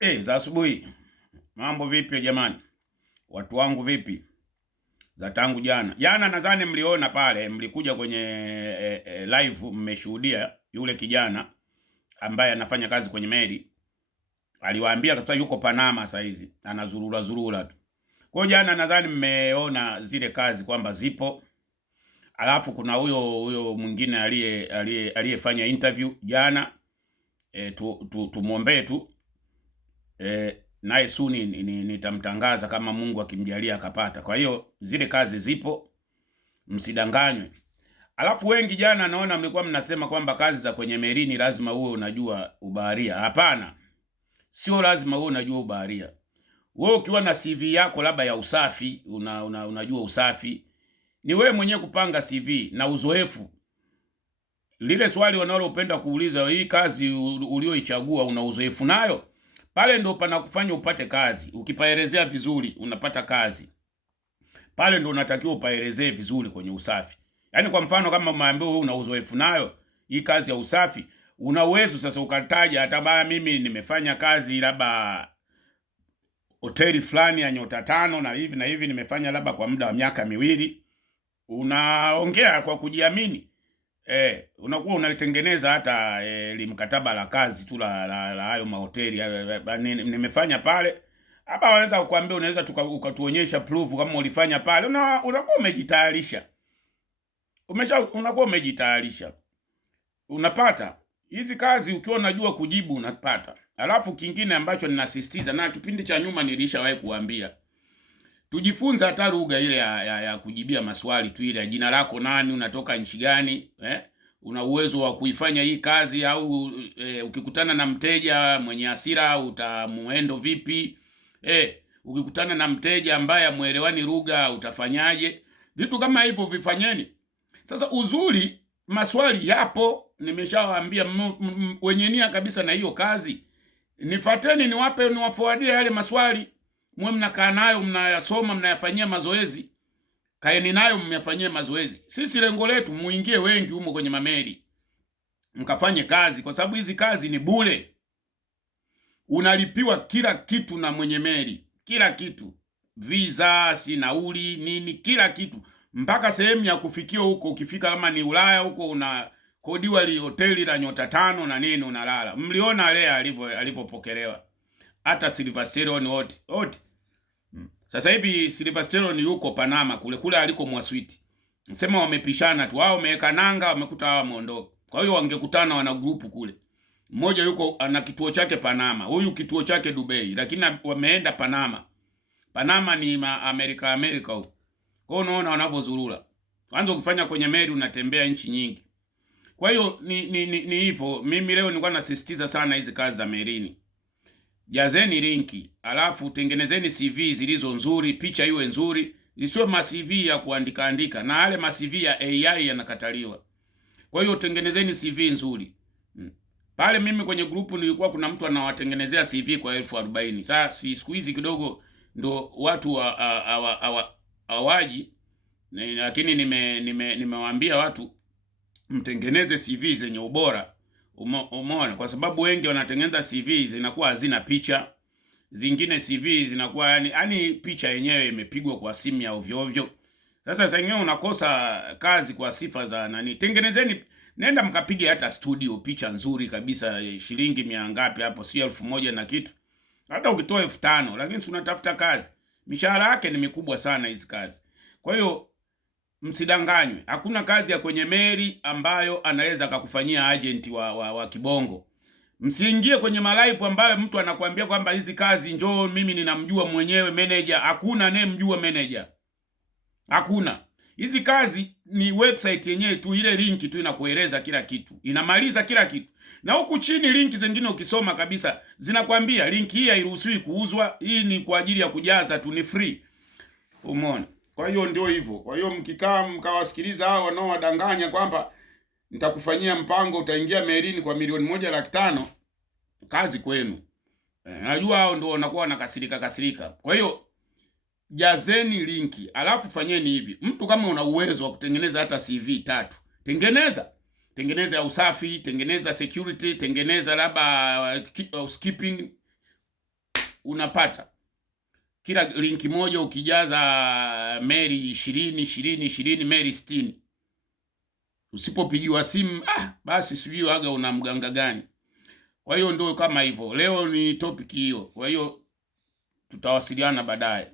Za asubuhi. Mambo vipi jamani? Watu wangu vipi? Za tangu jana. Jana nadhani mliona pale, mlikuja kwenye live mmeshuhudia yule kijana ambaye anafanya kazi kwenye meli. Aliwaambia sasa yuko Panama sasa hizi. Anazurura zurura tu. Kwa jana nadhani mmeona zile kazi kwamba zipo. Alafu kuna huyo mwingine aliyefanya interview jana. Tumuombee tu. Naye suni nitamtangaza kama Mungu akimjalia akapata. Kwa hiyo zile kazi zipo, msidanganywe. Alafu wengi jana naona mlikuwa mnasema kwamba kazi za kwenye merini lazima uwe unajua ubaharia. Hapana, sio lazima uwe unajua ubaharia. Wewe ukiwa na CV yako labda ya usafi, unajua usafi, ni wewe mwenyewe kupanga CV na uzoefu. Lile swali wanalopenda kuuliza, hii kazi ulioichagua una uzoefu nayo? Pale ndo panakufanya upate kazi. Ukipaelezea vizuri unapata kazi. Pale ndo unatakiwa upaelezee vizuri kwenye usafi. Yaani kwa mfano kama umeambiwa wewe una uzoefu nayo hii kazi ya usafi, una uwezo sasa ukataja hata baya mimi nimefanya kazi labda hoteli fulani ya nyota 5 na hivi nimefanya labda kwa muda wa miaka 2. Unaongea kwa kujiamini. Unakuwa unatengeneza hata limkataba la kazi tu la hayo mahoteli nimefanya pale. Hapa wanaweza kukuambia, unaweza ukatuonyesha proof kama ulifanya pale. Unakuwa umejitayarisha. Unakuwa umejitayarisha. Unapata hizi kazi ukiwa unajua kujibu unapata. Alafu kingine ambacho ninasisitiza, na kipindi cha nyuma nilishawahi kuambia, tujifunze hata lugha ile ya kujibia maswali tu, ile jina lako nani, unatoka nchi gani, una uwezo wa kuifanya hii kazi, au ukikutana na mteja mwenye hasira utamuendo vipi, ukikutana na mteja ambaye amuelewani lugha utafanyaje? Vitu kama hivyo vifanyeni. Sasa uzuri, maswali yapo, nimeshawaambia wenye nia kabisa na hiyo kazi, nifateni niwaforwardie yale maswali. Mwe mnakaa nayo, mnayasoma, mnayafanyia mazoezi. Kaeni nayo mmeyafanyia mazoezi. Sisi lengo letu muingie wengi humo kwenye mameli, mkafanye kazi, kwa sababu hizi kazi ni bure. Unalipiwa kila kitu na mwenye meli, kila kitu, visa, si nauli, nini, kila kitu, mpaka sehemu ya kufikia huko. Ukifika kama ni Ulaya huko, una kodiwa li hoteli la nyota 5 na nini, unalala. Mliona Lea alipopokelewa, hata Silverstone wote. Sasa hivi Silverstone yuko Panama kule aliko Mwaswiti. Nasema wamepishana tu. Wao wameweka nanga, wamekuta hao wameondoka. Kwa hiyo wangekutana wana grupu kule. Mmoja yuko ana kituo chake Panama, huyu kituo chake Dubai, lakini wameenda Panama. Panama ni Amerika huko. Kwa hiyo unaona wanavozurura. Kwanza ukifanya kwenye meli unatembea nchi nyingi. Kwa hiyo ni hivyo. Mimi leo nilikuwa nasisitiza sana hizi kazi za melini. Jazeni linki, alafu tengenezeni CV zilizo nzuri, picha iwe nzuri, isiwe ma CV ya kuandika na yale ma CV ya AI yanakataliwa. Kwa hiyo tengenezeni CV nzuri. Pale mimi kwenye grupu nilikuwa kuna mtu anawatengenezea CV kwa 40,000. Sasa siku hizi kidogo ndo watu hawaji, lakini nimewaambia watu mtengeneze CV zenye ubora. Umeona, kwa sababu wengi wanatengeneza CV zinakuwa hazina picha, zingine CV zinakuwa yani picha yenyewe imepigwa kwa simu ya ovyo ovyo. Sasa sasa unakosa kazi kwa sifa za nani. Tengenezeni, nenda mkapige hata studio picha nzuri kabisa, shilingi 100 ngapi hapo, si 1,000 na kitu. Hata ukitoa 5,000, lakini tunatafuta kazi. Mishahara yake ni mikubwa sana hizi kazi. Kwa hiyo msidanganywe. Hakuna kazi ya kwenye meli ambayo anaweza akakufanyia agent wa kibongo. Msiingie kwenye malaipu ambayo mtu anakuambia kwamba hizi kazi njoo mimi ninamjua mwenyewe manager. Hakuna anayemjua manager. Hakuna. Hizi kazi ni website yenyewe tu, ile linki tu inakueleza kila kitu. Inamaliza kila kitu. Na huku chini linki zingine ukisoma kabisa zinakwambia linki hii hairuhusiwi kuuzwa, hii ni kwa ajili ya kujaza tu, ni free. Umeona? Kwa hiyo ndio hivyo. Kwa hiyo mkikaa mkawasikiliza hao wanaowadanganya kwamba nitakufanyia mpango utaingia melini kwa 1,500,000, kazi kwenu. Najua hao ndio wanakuwa wanakasirika. Kwa hiyo jazeni linki, alafu fanyeni hivi. Mtu kama una uwezo wa kutengeneza hata CV 3, tengeneza ya usafi, tengeneza security, tengeneza labda housekeeping, unapata. Kila linki moja ukijaza meli 20 meli 60. Usipopigiwa simu, basi sijui waga una mganga gani. Kwa hiyo ndio kama hivyo. Leo ni topic hiyo. Kwa hiyo tutawasiliana baadaye.